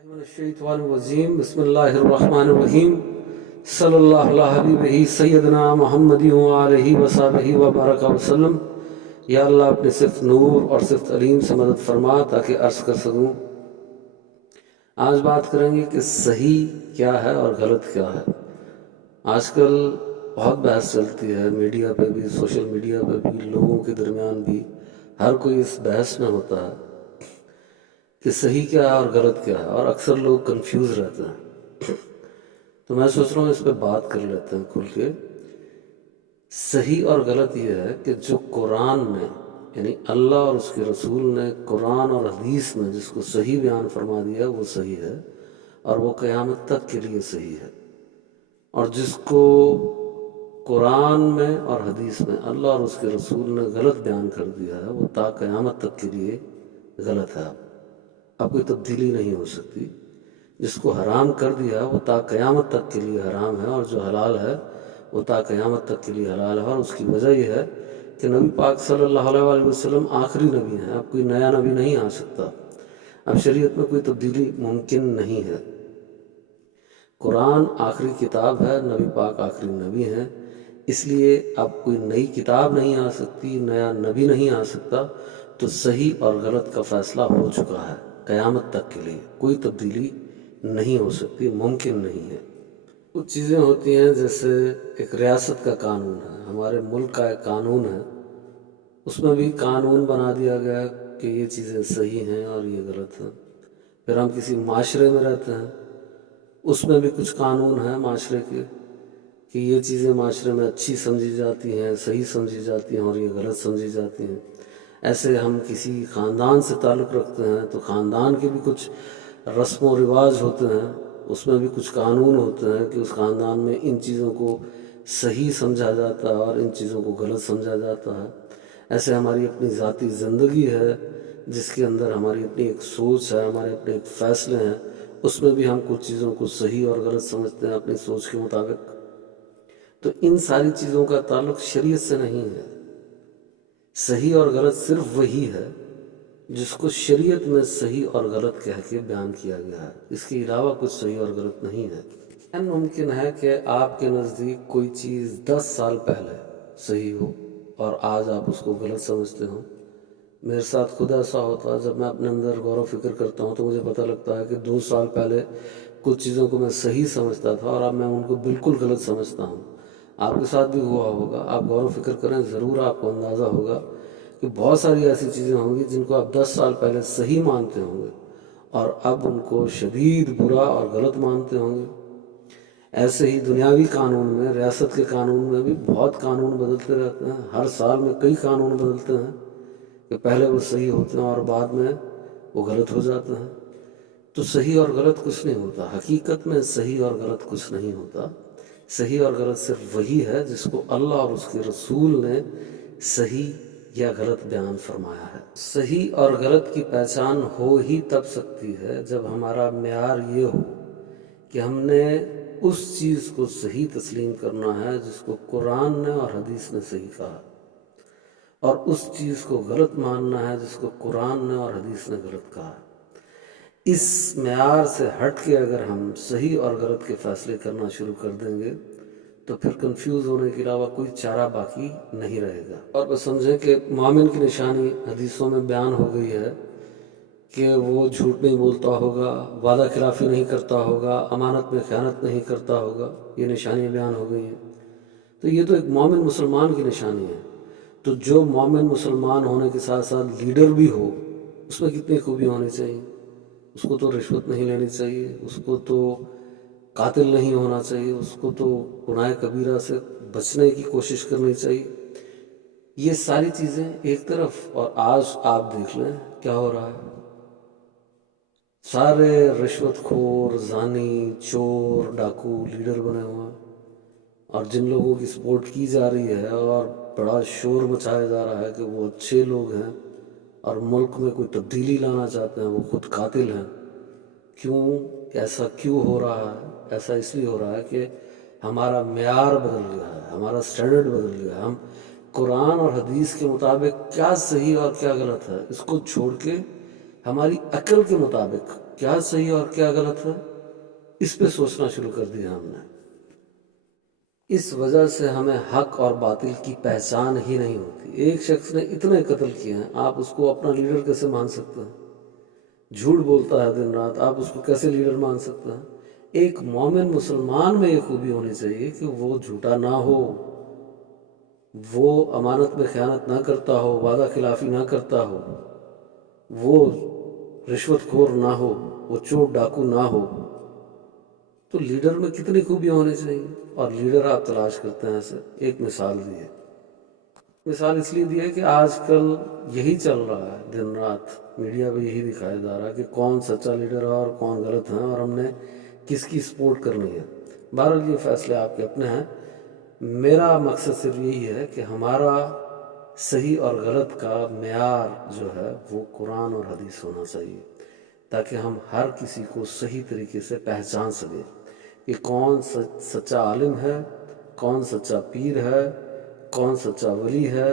من الشیطان الرجیم بسم اللہ الرحمن الرحیم صلی اللہ علیہ حبیبہ سیدنا محمد وآلہ وصحبہ وبارک وسلم۔ یا اللہ اپنے صرف نور اور صرف علیم سے مدد فرما تاکہ عرض کر سکوں۔ آج بات کریں گے کہ صحیح کیا ہے اور غلط کیا ہے۔ آج کل بہت بحث چلتی ہے، میڈیا پہ بھی، سوشل میڈیا پہ بھی، لوگوں کے درمیان بھی، ہر کوئی اس بحث میں ہوتا ہے کہ صحیح کیا ہے اور غلط کیا ہے، اور اکثر لوگ کنفیوز رہتے ہیں۔ تو میں سوچ رہا ہوں اس پہ بات کر لیتے ہیں کھل کے۔ صحیح اور غلط یہ ہے کہ جو قرآن نے، یعنی اللہ اور اس کے رسول نے قرآن اور حدیث میں جس کو صحیح بیان فرما دیا وہ صحیح ہے، اور وہ قیامت تک کے لیے صحیح ہے، اور جس کو قرآن میں اور حدیث میں اللہ اور اس کے رسول نے غلط بیان کر دیا ہے وہ تا قیامت تک کے لیے غلط ہے۔ اب کوئی تبدیلی نہیں ہو سکتی۔ جس کو حرام کر دیا وہ تا قیامت تک کے لیے حرام ہے، اور جو حلال ہے وہ تا قیامت تک کے لیے حلال ہے۔ اور اس کی وجہ یہ ہے کہ نبی پاک صلی اللہ علیہ وسلم آخری نبی ہیں، اب کوئی نیا نبی نہیں آ سکتا، اب شریعت میں کوئی تبدیلی ممکن نہیں ہے۔ قرآن آخری کتاب ہے، نبی پاک آخری نبی ہیں، اس لیے اب کوئی نئی کتاب نہیں آ سکتی، نیا نبی نہیں آ سکتا۔ تو صحیح اور غلط کا فیصلہ ہو چکا ہے، قیامت تک کے لیے کوئی تبدیلی نہیں ہو سکتی، ممکن نہیں ہے۔ کچھ چیزیں ہوتی ہیں جیسے ایک ریاست کا قانون ہے، ہمارے ملک کا ایک قانون ہے، اس میں بھی قانون بنا دیا گیا کہ یہ چیزیں صحیح ہیں اور یہ غلط ہیں۔ پھر ہم کسی معاشرے میں رہتے ہیں، اس میں بھی کچھ قانون ہیں معاشرے کے کہ یہ چیزیں معاشرے میں اچھی سمجھی جاتی ہیں، صحیح سمجھی جاتی ہیں، اور یہ غلط سمجھی جاتی ہیں۔ ایسے ہم کسی خاندان سے تعلق رکھتے ہیں تو خاندان کے بھی کچھ رسم و رواج ہوتے ہیں، اس میں بھی کچھ قانون ہوتے ہیں کہ اس خاندان میں ان چیزوں کو صحیح سمجھا جاتا ہے اور ان چیزوں کو غلط سمجھا جاتا ہے۔ ایسے ہماری اپنی ذاتی زندگی ہے جس کے اندر ہماری اپنی ایک سوچ ہے، ہمارے اپنے ایک فیصلے ہیں، اس میں بھی ہم کچھ چیزوں کو صحیح اور غلط سمجھتے ہیں اپنی سوچ کے مطابق۔ تو ان ساری چیزوں کا تعلق شریعت سے نہیں ہے۔ صحیح اور غلط صرف وہی ہے جس کو شریعت میں صحیح اور غلط کہہ کے بیان کیا گیا ہے، اس کے علاوہ کچھ صحیح اور غلط نہیں ہے۔ ممکن ہے کہ آپ کے نزدیک کوئی چیز 10 سال پہلے صحیح ہو اور آج آپ اس کو غلط سمجھتے ہوں۔ میرے ساتھ خود ایسا ہوتا ہے، جب میں اپنے اندر غور و فکر کرتا ہوں تو مجھے پتہ لگتا ہے کہ 2 سال پہلے کچھ چیزوں کو میں صحیح سمجھتا تھا اور اب میں ان کو بالکل غلط سمجھتا ہوں۔ آپ کے ساتھ بھی ہوا ہوگا، آپ غور و فکر کریں، ضرور آپ کو اندازہ ہوگا کہ بہت ساری ایسی چیزیں ہوں گی جن کو آپ 10 سال پہلے صحیح مانتے ہوں گے اور اب ان کو شدید برا اور غلط مانتے ہوں گے۔ ایسے ہی دنیاوی قانون میں، ریاست کے قانون میں بھی بہت قانون بدلتے رہتے ہیں، ہر سال میں کئی قانون بدلتے ہیں کہ پہلے وہ صحیح ہوتے ہیں اور بعد میں وہ غلط ہو جاتے ہیں۔ تو صحیح اور غلط کچھ نہیں ہوتا، حقیقت میں صحیح اور غلط کچھ نہیں ہوتا۔ صحیح اور غلط صرف وہی ہے جس کو اللہ اور اس کے رسول نے صحیح یا غلط بیان فرمایا ہے۔ صحیح اور غلط کی پہچان ہو ہی تب سکتی ہے جب ہمارا معیار یہ ہو کہ ہم نے اس چیز کو صحیح تسلیم کرنا ہے جس کو قرآن نے اور حدیث نے صحیح کہا، اور اس چیز کو غلط ماننا ہے جس کو قرآن نے اور حدیث نے غلط کہا۔ اس معیار سے ہٹ کے اگر ہم صحیح اور غلط کے فیصلے کرنا شروع کر دیں گے تو پھر کنفیوز ہونے کے علاوہ کوئی چارہ باقی نہیں رہے گا۔ اور بس سمجھیں کہ مومن کی نشانی حدیثوں میں بیان ہو گئی ہے کہ وہ جھوٹ نہیں بولتا ہوگا، وعدہ خلافی نہیں کرتا ہوگا، امانت میں خیانت نہیں کرتا ہوگا، یہ نشانی بیان ہو گئی ہیں۔ تو یہ تو ایک مومن مسلمان کی نشانی ہے۔ تو جو مومن مسلمان ہونے کے ساتھ ساتھ لیڈر بھی ہو، اس میں کتنی خوبی ہونی چاہیے۔ اس کو تو رشوت نہیں لینی چاہیے، اس کو تو قاتل نہیں ہونا چاہیے، اس کو تو گناہ کبیرہ سے بچنے کی کوشش کرنی چاہیے۔ یہ ساری چیزیں ایک طرف، اور آج آپ دیکھ لیں کیا ہو رہا ہے۔ سارے رشوت خور، زانی، چور، ڈاکو لیڈر بنے ہوئے ہیں، اور جن لوگوں کی سپورٹ کی جا رہی ہے اور بڑا شور مچایا جا رہا ہے کہ وہ اچھے لوگ ہیں اور ملک میں کوئی تبدیلی لانا چاہتے ہیں، وہ خود قاتل ہیں۔ کیوں ایسا کیوں ہو رہا ہے؟ ایسا اس لیے ہو رہا ہے کہ ہمارا معیار بدل گیا ہے، ہمارا سٹینڈرڈ بدل گیا ہے۔ ہم قرآن اور حدیث کے مطابق کیا صحیح اور کیا غلط ہے اس کو چھوڑ کے ہماری عقل کے مطابق کیا صحیح اور کیا غلط ہے، اس پہ سوچنا شروع کر دیا ہم نے۔ اس وجہ سے ہمیں حق اور باطل کی پہچان ہی نہیں ہوتی۔ ایک شخص نے اتنے قتل کیے ہیں، آپ اس کو اپنا لیڈر کیسے مان سکتے ہیں؟ جھوٹ بولتا ہے دن رات، آپ اس کو کیسے لیڈر مان سکتے ہیں؟ ایک مومن مسلمان میں یہ خوبی ہونی چاہیے کہ وہ جھوٹا نہ ہو، وہ امانت میں خیانت نہ کرتا ہو، وعدہ خلافی نہ کرتا ہو، وہ رشوت خور نہ ہو، وہ چور ڈاکو نہ ہو۔ تو لیڈر میں کتنی خوبیاں ہونی چاہیے، اور لیڈر آپ تلاش کرتے ہیں ایسے۔ ایک مثال دی ہے، مثال اس لیے دی ہے کہ آج کل یہی چل رہا ہے، دن رات میڈیا پہ یہی دکھایا جا رہا ہے کہ کون سچا لیڈر ہے اور کون غلط ہے، اور ہم نے کس کی سپورٹ کرنی ہے۔ بہرحال یہ فیصلے آپ کے اپنے ہیں، میرا مقصد صرف یہی ہے کہ ہمارا صحیح اور غلط کا معیار جو ہے وہ قرآن اور حدیث ہونا چاہیے، تاکہ ہم ہر کسی کو صحیح طریقے سے پہچان سکیں کہ کون سچا عالم ہے، کون سچا پیر ہے، کون سچا ولی ہے،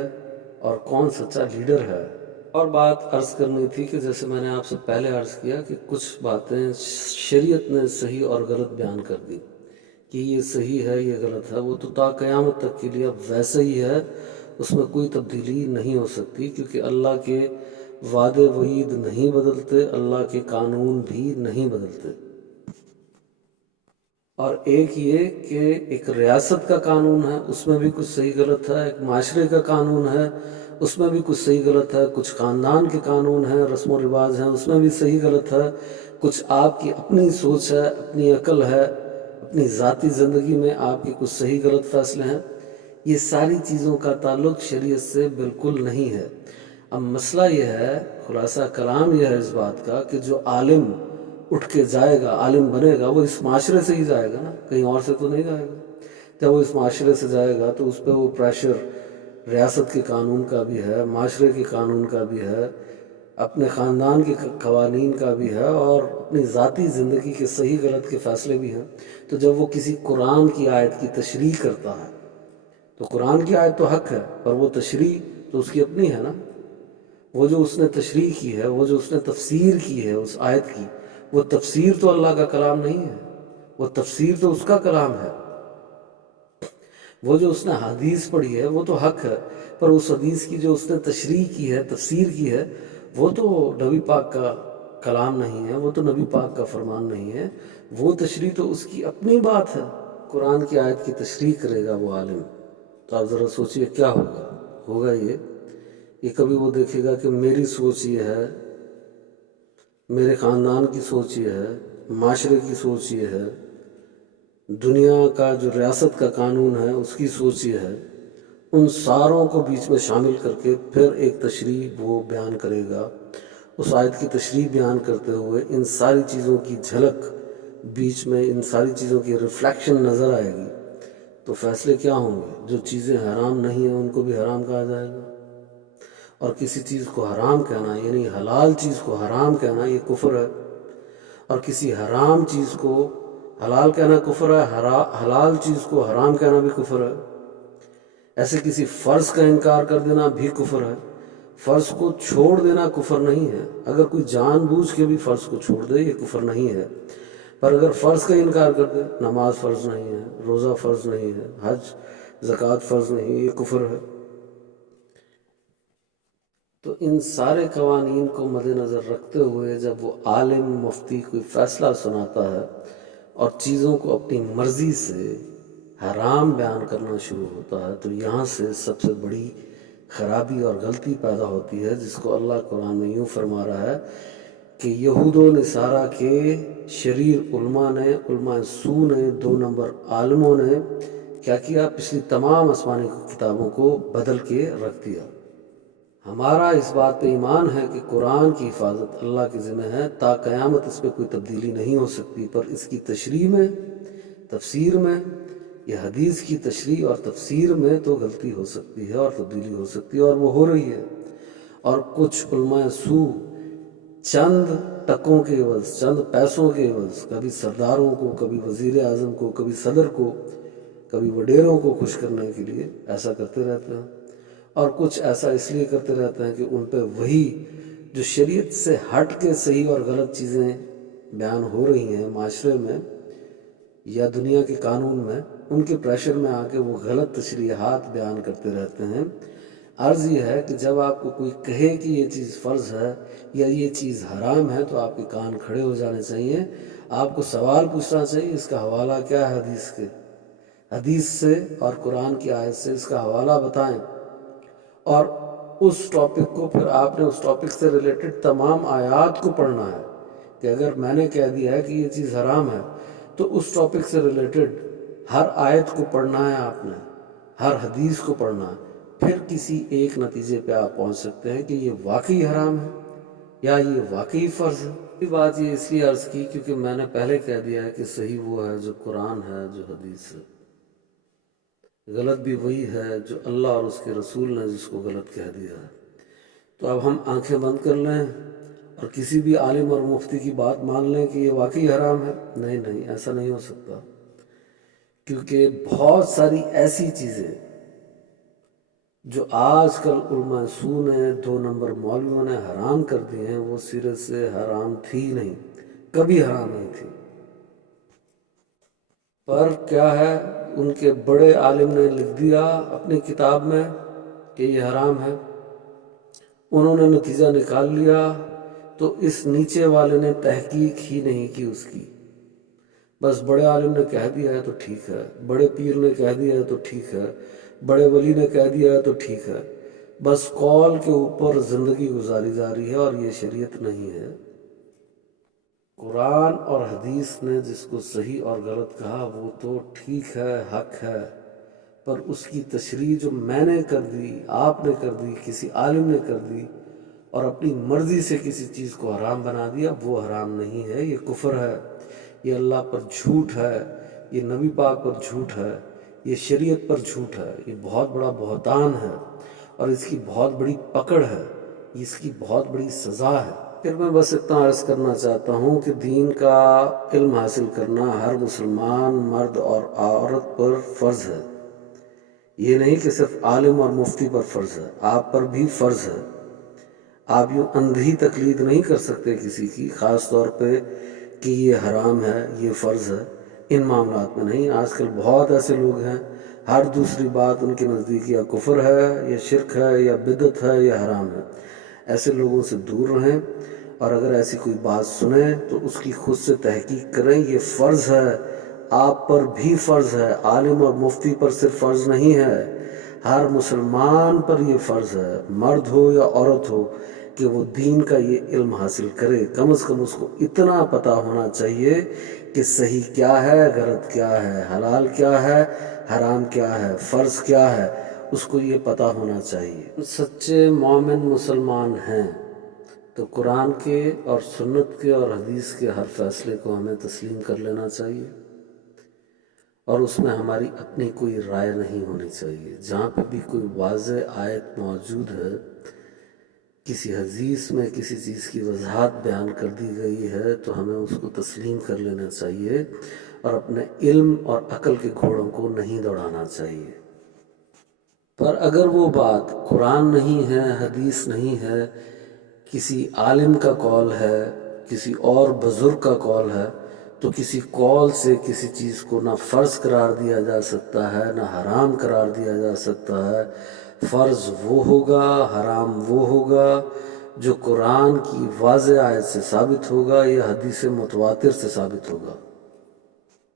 اور کون سچا لیڈر ہے۔ اور بات عرض کرنی تھی کہ جیسے میں نے آپ سے پہلے عرض کیا کہ کچھ باتیں شریعت نے صحیح اور غلط بیان کر دی کہ یہ صحیح ہے، یہ غلط ہے، وہ تو تا قیامت تک کے لیے اب ویسے ہی ہے، اس میں کوئی تبدیلی نہیں ہو سکتی، کیونکہ اللہ کے وعدے وعید نہیں بدلتے، اللہ کے قانون بھی نہیں بدلتے۔ اور ایک یہ کہ ایک ریاست کا قانون ہے، اس میں بھی کچھ صحیح غلط ہے، ایک معاشرے کا قانون ہے، اس میں بھی کچھ صحیح غلط ہے، کچھ خاندان کے قانون ہیں، رسم و رواج ہیں، اس میں بھی صحیح غلط ہے، کچھ آپ کی اپنی سوچ ہے، اپنی عقل ہے، اپنی ذاتی زندگی میں آپ کے کچھ صحیح غلط فیصلے ہیں۔ یہ ساری چیزوں کا تعلق شریعت سے بالکل نہیں ہے۔ اب مسئلہ یہ ہے، خلاصہ کلام یہ ہے اس بات کا کہ جو عالم اٹھ کے جائے گا، عالم بنے گا، وہ اس معاشرے سے ہی جائے گا نا، کہیں اور سے تو نہیں جائے گا۔ جب وہ اس معاشرے سے جائے گا تو اس پہ وہ پریشر ریاست کے قانون کا بھی ہے، معاشرے کے قانون کا بھی ہے، اپنے خاندان کے قوانین کا بھی ہے، اور اپنی ذاتی زندگی کے صحیح غلط کے فیصلے بھی ہیں۔ تو جب وہ کسی قرآن کی آیت کی تشریح کرتا ہے تو قرآن کی آیت تو حق ہے، پر وہ تشریح تو اس کی اپنی ہے نا۔ وہ جو اس نے تشریح کی ہے، وہ جو اس نے تفسیر کی ہے اس آیت کی، وہ تفسیر تو اللہ کا کلام نہیں ہے، وہ تفسیر تو اس کا کلام ہے۔ وہ جو اس نے حدیث پڑھی ہے وہ تو حق ہے، پر اس حدیث کی جو اس نے تشریح کی ہے، تفسیر کی ہے، وہ تو نبی پاک کا کلام نہیں ہے، وہ تو نبی پاک کا فرمان نہیں ہے، وہ تشریح تو اس کی اپنی بات ہے۔ قرآن کی آیت کی تشریح کرے گا وہ عالم، تو آپ ذرا سوچئے کیا ہوگا یہ کبھی وہ دیکھے گا کہ میری سوچ یہ ہے، میرے خاندان کی سوچ یہ ہے، معاشرے کی سوچ یہ ہے، دنیا کا جو ریاست کا قانون ہے اس کی سوچ یہ ہے، ان ساروں کو بیچ میں شامل کر کے پھر ایک تشریح وہ بیان کرے گا۔ اس آیت کی تشریح بیان کرتے ہوئے ان ساری چیزوں کی جھلک بیچ میں، ان ساری چیزوں کی ریفلیکشن نظر آئے گی، تو فیصلے کیا ہوں گے؟ جو چیزیں حرام نہیں ہیں ان کو بھی حرام کہا جائے گا، اور کسی چیز کو حرام کہنا یعنی حلال چیز کو حرام کہنا یہ کفر ہے، اور کسی حرام چیز کو حلال کہنا کفر ہے، حلال چیز کو حرام کہنا بھی کفر ہے۔ ایسے کسی فرض کا انکار کر دینا بھی کفر ہے، فرض کو چھوڑ دینا کفر نہیں ہے، اگر کوئی جان بوجھ کے بھی فرض کو چھوڑ دے یہ کفر نہیں ہے، پر اگر فرض کا انکار کر دے، نماز فرض نہیں ہے، روزہ فرض نہیں ہے، حج زکوٰۃ فرض نہیں ہے، یہ کفر ہے۔ تو ان سارے قوانین کو مد نظر رکھتے ہوئے جب وہ عالم مفتی کوئی فیصلہ سناتا ہے اور چیزوں کو اپنی مرضی سے حرام بیان کرنا شروع ہوتا ہے، تو یہاں سے سب سے بڑی خرابی اور غلطی پیدا ہوتی ہے، جس کو اللہ قرآن میں یوں فرما رہا ہے کہ یہود و نصارہ کے شریر علماء نے، علماء سو نے، 2 نمبر عالموں نے کیا کیا؟ پچھلی تمام آسمانی کتابوں کو بدل کے رکھ دیا۔ ہمارا اس بات پہ ایمان ہے کہ قرآن کی حفاظت اللہ کے ذمہ ہے، تا قیامت اس پہ کوئی تبدیلی نہیں ہو سکتی، پر اس کی تشریح میں، تفسیر میں، یہ حدیث کی تشریح اور تفسیر میں تو غلطی ہو سکتی ہے اور تبدیلی ہو سکتی ہے، اور وہ ہو رہی ہے۔ اور کچھ علماء سو چند ٹکوں کے عوض، چند پیسوں کے عوض، کبھی سرداروں کو، کبھی وزیر اعظم کو، کبھی صدر کو، کبھی وڈیروں کو خوش کرنے کے لیے ایسا کرتے رہتے ہیں، اور کچھ ایسا اس لیے کرتے رہتے ہیں کہ ان پہ وہی جو شریعت سے ہٹ کے صحیح اور غلط چیزیں بیان ہو رہی ہیں معاشرے میں یا دنیا کے قانون میں، ان کے پریشر میں آ کے وہ غلط تشریحات بیان کرتے رہتے ہیں۔ عرض یہ ہے کہ جب آپ کو کوئی کہے کہ یہ چیز فرض ہے یا یہ چیز حرام ہے تو آپ کے کان کھڑے ہو جانے چاہیے، آپ کو سوال پوچھنا چاہیے اس کا حوالہ کیا ہے حدیث سے اور قرآن کی آیت سے اس کا حوالہ بتائیں، اور اس ٹاپک کو پھر آپ نے اس ٹاپک سے ریلیٹڈ تمام آیات کو پڑھنا ہے کہ اگر میں نے کہہ دیا ہے کہ یہ چیز حرام ہے تو اس ٹاپک سے ریلیٹڈ ہر آیت کو پڑھنا ہے، آپ نے ہر حدیث کو پڑھنا ہے، پھر کسی ایک نتیجے پہ آپ پہنچ سکتے ہیں کہ یہ واقعی حرام ہے یا یہ واقعی فرض ہے۔ یہ بات یہ اس لیے عرض کی کیونکہ میں نے پہلے کہہ دیا ہے کہ صحیح وہ ہے جو قرآن ہے، جو حدیث ہے، غلط بھی وہی ہے جو اللہ اور اس کے رسول نے جس کو غلط کہہ دیا ہے۔ تو اب ہم آنکھیں بند کر لیں اور کسی بھی عالم اور مفتی کی بات مان لیں کہ یہ واقعی حرام ہے؟ نہیں، ایسا نہیں ہو سکتا، کیونکہ بہت ساری ایسی چیزیں جو آج کل علماء سو نے 2 نمبر مولویوں نے حرام کر دی ہیں وہ سرے سے حرام تھی نہیں، کبھی حرام نہیں تھی، پر کیا ہے ان کے بڑے عالم نے لکھ دیا اپنی کتاب میں کہ یہ حرام ہے، انہوں نے نتیجہ نکال لیا، تو اس نیچے والے نے تحقیق ہی نہیں کی اس کی، بس بڑے عالم نے کہہ دیا ہے تو ٹھیک ہے، بڑے پیر نے کہہ دیا ہے تو ٹھیک ہے، بڑے ولی نے کہہ دیا ہے تو ٹھیک ہے، بس قول کے اوپر زندگی گزاری جا رہی ہے، اور یہ شریعت نہیں ہے۔ قرآن اور حدیث نے جس کو صحیح اور غلط کہا وہ تو ٹھیک ہے، حق ہے، پر اس کی تشریح جو میں نے کر دی، آپ نے کر دی، کسی عالم نے کر دی اور اپنی مرضی سے کسی چیز کو حرام بنا دیا، وہ حرام نہیں ہے، یہ کفر ہے، یہ اللہ پر جھوٹ ہے، یہ نبی پاک پر جھوٹ ہے، یہ شریعت پر جھوٹ ہے، یہ بہت بڑا بہتان ہے، اور اس کی بہت بڑی پکڑ ہے، اس کی بہت بڑی سزا ہے۔ پھر میں بس اتنا عرض کرنا چاہتا ہوں کہ دین کا علم حاصل کرنا ہر مسلمان مرد اور عورت پر فرض ہے، یہ نہیں کہ صرف عالم اور مفتی پر فرض ہے، آپ پر بھی فرض ہے۔ آپ یوں اندھی تقلید نہیں کر سکتے کسی کی، خاص طور پہ کہ یہ حرام ہے، یہ فرض ہے، ان معاملات میں نہیں۔ آج کل بہت ایسے لوگ ہیں ہر دوسری بات ان کے نزدیک یا کفر ہے یا شرک ہے یا بدعت ہے یا حرام ہے، ایسے لوگوں سے دور رہیں، اور اگر ایسی کوئی بات سنیں تو اس کی خود سے تحقیق کریں، یہ فرض ہے، آپ پر بھی فرض ہے، عالم اور مفتی پر صرف فرض نہیں ہے، ہر مسلمان پر یہ فرض ہے، مرد ہو یا عورت ہو، کہ وہ دین کا یہ علم حاصل کرے، کم از کم اس کو اتنا پتہ ہونا چاہیے کہ صحیح کیا ہے، غلط کیا ہے، حلال کیا ہے، حرام کیا ہے، فرض کیا ہے، اس کو یہ پتہ ہونا چاہیے۔ سچے مومن مسلمان ہیں تو قرآن کے اور سنت کے اور حدیث کے ہر فیصلے کو ہمیں تسلیم کر لینا چاہیے، اور اس میں ہماری اپنی کوئی رائے نہیں ہونی چاہیے۔ جہاں پہ بھی کوئی واضح آیت موجود ہے، کسی حدیث میں کسی چیز کی وضاحت بیان کر دی گئی ہے تو ہمیں اس کو تسلیم کر لینا چاہیے، اور اپنے علم اور عقل کے گھوڑوں کو نہیں دوڑانا چاہیے۔ پر اگر وہ بات قرآن نہیں ہے، حدیث نہیں ہے، کسی عالم کا قول ہے، کسی اور بزرگ کا قول ہے، تو کسی قول سے کسی چیز کو نہ فرض قرار دیا جا سکتا ہے، نہ حرام قرار دیا جا سکتا ہے۔ فرض وہ ہوگا، حرام وہ ہوگا جو قرآن کی واضح آیت سے ثابت ہوگا یا حدیث متواتر سے ثابت ہوگا۔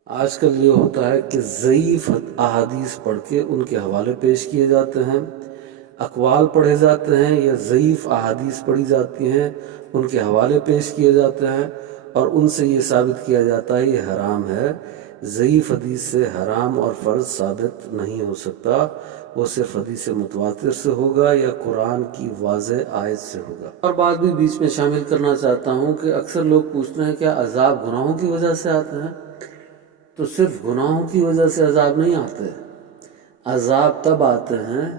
آج کل یہ ہوتا ہے کہ ضعیف احادیث پڑھ کے ان کے حوالے پیش کیے جاتے ہیں، اقوال پڑھے جاتے ہیں یا ضعیف احادیث پڑھی جاتی ہیں، ان کے حوالے پیش کیے جاتے ہیں، اور ان سے یہ ثابت کیا جاتا ہے یہ حرام ہے۔ ضعیف حدیث سے حرام اور فرض ثابت نہیں ہو سکتا، وہ صرف حدیث متواتر سے ہوگا یا قرآن کی واضح آیت سے ہوگا۔ اور بات بھی بیچ میں شامل کرنا چاہتا ہوں کہ اکثر لوگ پوچھتے ہیں کیا عذاب گناہوں کی وجہ سے آتے ہیں؟ تو صرف گناہوں کی وجہ سے عذاب نہیں آتے، عذاب تب آتے ہیں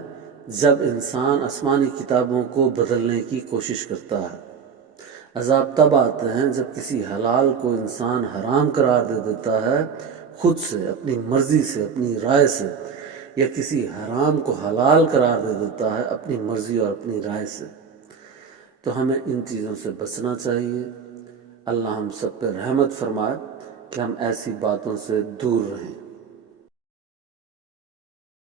جب انسان آسمانی کتابوں کو بدلنے کی کوشش کرتا ہے، عذاب تب آتے ہیں جب کسی حلال کو انسان حرام قرار دے دیتا ہے خود سے، اپنی مرضی سے، اپنی رائے سے، یا کسی حرام کو حلال قرار دے دیتا ہے اپنی مرضی اور اپنی رائے سے۔ تو ہمیں ان چیزوں سے بچنا چاہیے، اللہ ہم سب پہ رحمت فرمائے کہ ہم ایسی باتوں سے دور رہیں۔